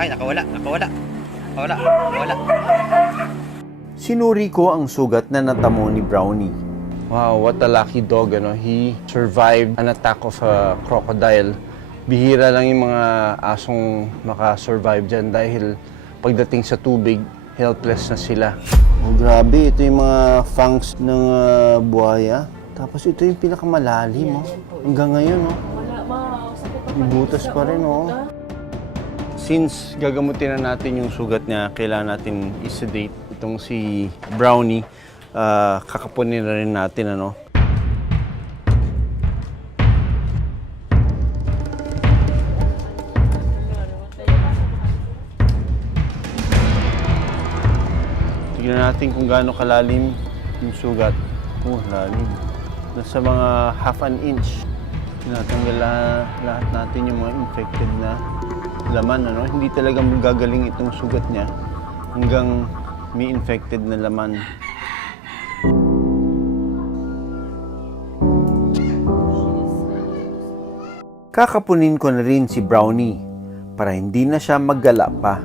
Ay, nakawala. Nakawala. Sinuri ko ang sugat na natamo ni Brownie. Wow, what a lucky dog, ano? He survived an attack of a crocodile. Bihira lang yung mga asong makasurvive dyan dahil pagdating sa tubig, helpless na sila. Oh, grabe. Ito yung mga fangs ng buhaya. Tapos ito yung pinakamalalim, oh. Hanggang ngayon, oh. May butas pa rin, oh. Since gagamutin na natin yung sugat niya, kailangan natin i-sedate itong si Brownie. Kakapunin na rin natin, ano. Tignan natin kung gaano kalalim yung sugat. Oh, lalim. Nasa mga half an inch. Tinatanggal lahat natin yung mga infected na laman, ano? Hindi talaga magagaling itong sugat niya hanggang may infected na laman. Kakapunin ko na rin si Brownie para hindi na siya maggala pa.